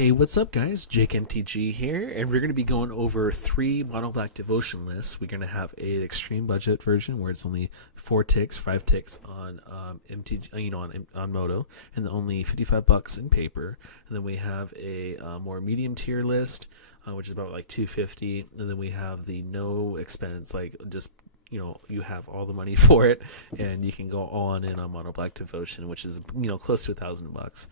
Hey, what's up, guys? Jake MTG here, and we're going to be going over 3 Mono Black Devotion lists. We're going to have an extreme budget version where it's only 4 ticks, 5 ticks on MTG, on Moto, and only $55 in paper. And then we have a more medium tier list, which is about like $250, and then we have the no expense, like just you have all the money for it, and you can go all in on Mono Black Devotion, which is close to $1,000.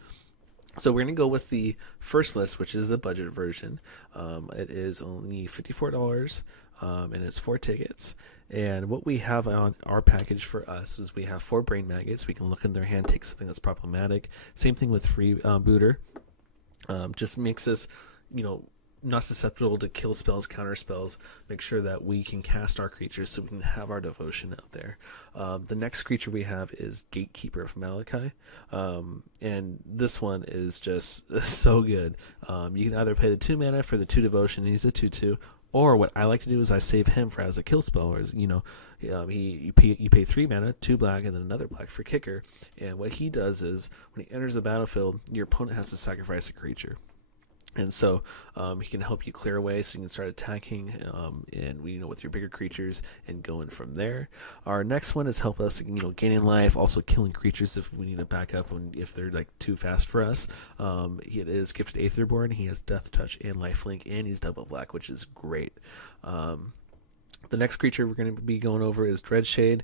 So we're going to go with the first list, which is the budget version. It is only $54, and it's 4 tickets. And what we have on our package for us is we have 4 Brain Maggots. We can look in their hand, take something that's problematic. Same thing with Free Booter. Just makes us, not susceptible to kill spells, counter spells. Make sure that we can cast our creatures so we can have our devotion out there. The next creature we have is Gatekeeper of Malachi, and this one is just so good. You can either pay the 2 mana for the 2 devotion, and he's a 2/2, or what I like to do is I save him for as a kill spell, or you pay 3 mana, 2 black, and then another black for kicker. And what he does is when he enters the battlefield, your opponent has to sacrifice a creature. And so he can help you clear away so you can start attacking and with your bigger creatures and going from there. Our next one is help us gaining life, also killing creatures if we need to back up if they're like too fast for us. It is Gifted Aetherborn. He has Death Touch and Lifelink, and he's double black, which is great. The next creature we're going to be going over is Dreadshade.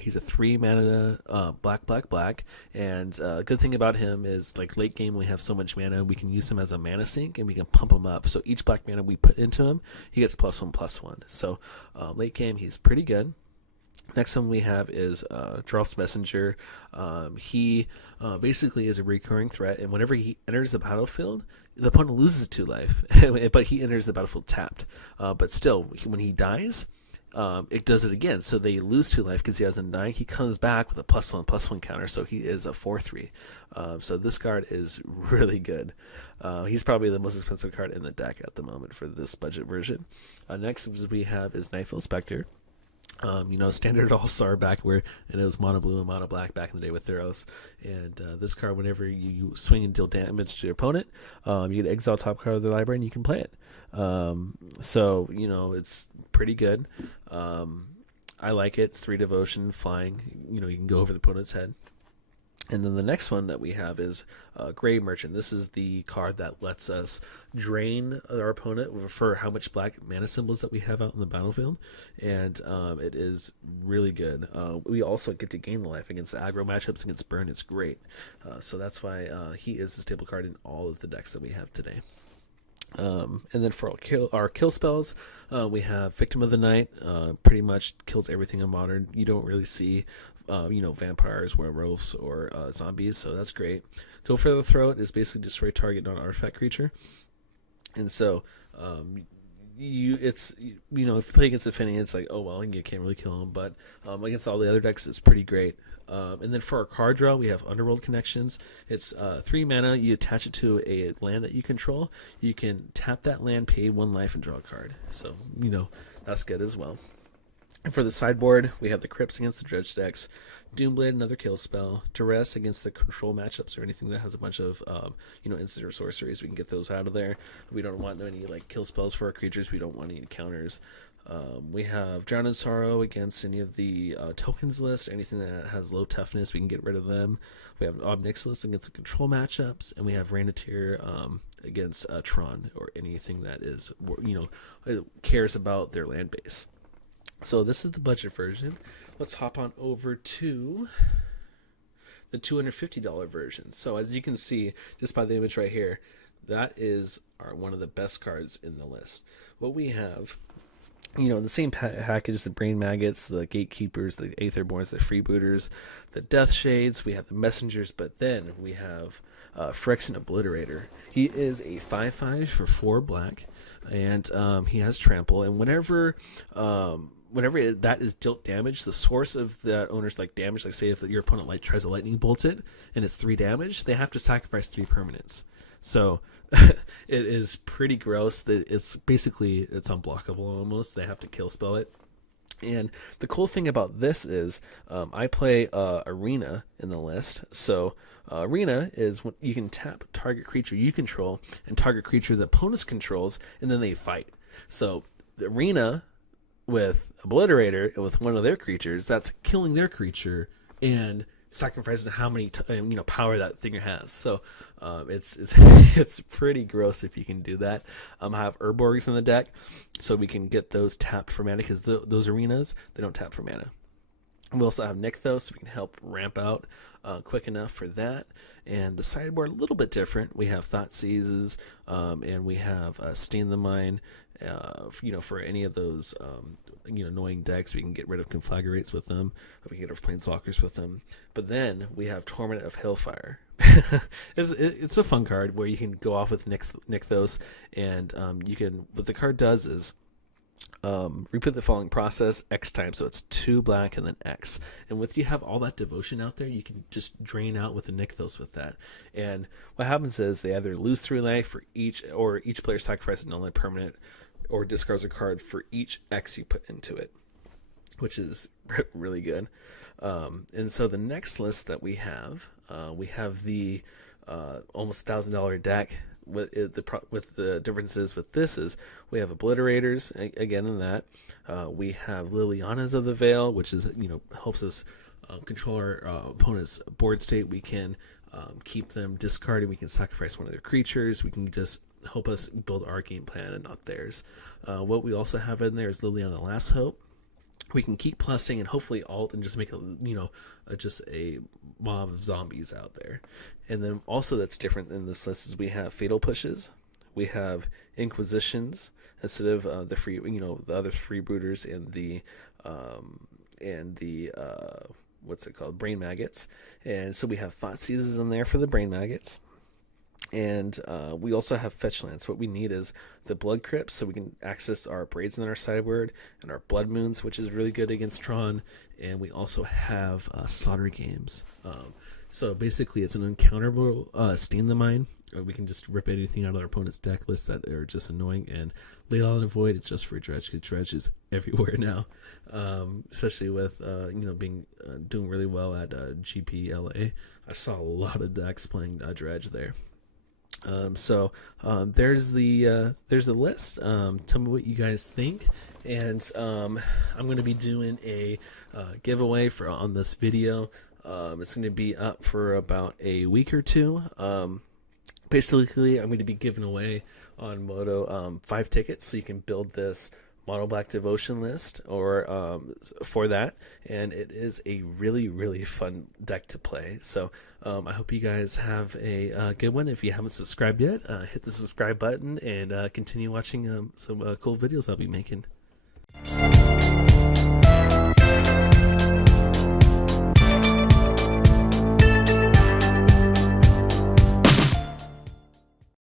He's a 3 mana black, and good thing about him is like late game we have so much mana, we can use him as a mana sink and we can pump him up. So each black mana we put into him, he gets +1/+1. So late game he's pretty good. Next one we have is Dross Messenger. He basically is a recurring threat, and whenever he enters the battlefield, the opponent loses 2 life, but he enters the battlefield tapped. But still, when he dies, it does it again, so they lose 2 life because he hasn't died. He comes back with a +1/+1 counter, so he is a 4/3. So this card is really good. He's probably the most expensive card in the deck at the moment for this budget version. Next we have is Nightfall Spectre. Standard All-Star back where it was mono blue and mono black back in the day with Theros. And this card, whenever you swing and deal damage to your opponent, you get exile top card of the library and you can play it. So it's pretty good. I like it. It's 3 devotion, flying. You can go over the opponent's head. And then the next one that we have is Grave Merchant. This is the card that lets us drain our opponent for how much black mana symbols that we have out in the battlefield. And it is really good. We also get to gain the life against the aggro matchups, against burn. It's great. So that's why he is the staple card in all of the decks that we have today. And then for our kill spells, we have Victim of the Night. Pretty much kills everything in Modern. You don't really see vampires, werewolves, or zombies, so that's great. Go for the Throat is basically destroy target non-artifact creature. And so if you play against Affinity, it's like, oh well, you can't really kill him, but against all the other decks it's pretty great. And then for our card draw, we have Underworld Connections. It's 3 mana. You attach it to a land that you control. You can tap that land, pay 1 life, and draw a card. So that's good as well. And for the sideboard, we have the Crypts against the Dredge decks, Doomblade, another kill spell, Duress against the control matchups or anything that has a bunch of instant or sorceries. We can get those out of there. We don't want any kill spells for our creatures. We don't want any counters. We have Drown in Sorrow against any of the tokens list, anything that has low toughness, we can get rid of them. We have Ob Nixilis against the control matchups, and we have Ranatir against Tron, or anything that is cares about their land base. So this is the budget version. Let's hop on over to the $250 version. So as you can see, just by the image right here, that is one of the best cards in the list. What we have, the same package, the Brain Maggots, the Gatekeepers, the Aetherborns, the Freebooters, the Death Shades, we have the Messengers, but then we have Phyrexian Obliterator. He is a 5/5 for 4 black, and he has Trample, and whenever that is dealt damage, the source of that owner's damage, say if your opponent tries to lightning bolt it and it's 3 damage, they have to sacrifice 3 permanents. So it is pretty gross that it's unblockable almost. They have to kill spell it. And the cool thing about this is I play Arena in the list. So Arena is when you can tap target creature you control and target creature the opponent controls, and then they fight. So the Arena with Obliterator with one of their creatures, that's killing their creature and sacrificing how many power that thing has. So it's it's pretty gross if you can do that. I have Urborgs in the deck, so we can get those tapped for mana, because those Arenas, they don't tap for mana. We also have Nykthos, so we can help ramp out quick enough for that. And the sideboard, a little bit different. We have Thoughtseizes, and we have Stain the Mind. For any of those annoying decks, we can get rid of Conflagrates with them. We can get rid of Planeswalkers with them. But then we have Torment of Hellfire. It's a fun card where you can go off with Nykthos, and you can. What the card does is repeat the following process X times, so it's 2 black and then X. And with you have all that devotion out there, you can just drain out with the Nykthos with that. And what happens is they either lose 3 life for each, or each player sacrifices a non-land permanent, or discards a card for each X you put into it, which is really good. And so the next list that we have the almost $1,000 deck. With the differences with this is we have Obliterators again in that we have Lilianas of the Veil, which is helps us control our opponent's board state. We can keep them discarded. We can sacrifice one of their creatures. We can just help us build our game plan and not theirs. What we also have in there is Liliana the Last Hope. We can keep plussing and hopefully alt and just make just a mob of zombies out there. And then also that's different in this list is we have Fatal Pushes, we have Inquisitions instead of the free, the other Freebooters and the what's it called, Brain Maggots. And so we have Thoughtseizes in there for the Brain Maggots. And we also have fetch lands. What we need is the Blood Crypts, so we can access our Braids in our sideboard, and our Blood Moons, which is really good against Tron. And we also have Slaughter Games. So basically, it's an uncounterable Stain the Mind. We can just rip anything out of our opponent's deck list that are just annoying. And Lay on the Void, it's just for Dredge, because Dredge is everywhere now, especially with doing really well at GPLA. I saw a lot of decks playing Dredge there. There's the list. Tell me what you guys think, and I'm going to be doing a giveaway on this video. It's going to be up for about a week or two. Basically, I'm going to be giving away on Moto 5 tickets, so you can build this Mono Black Devotion list or for that, and it is a really, really fun deck to play. So I hope you guys have a good one. If you haven't subscribed yet, hit the subscribe button and continue watching some cool videos I'll be making.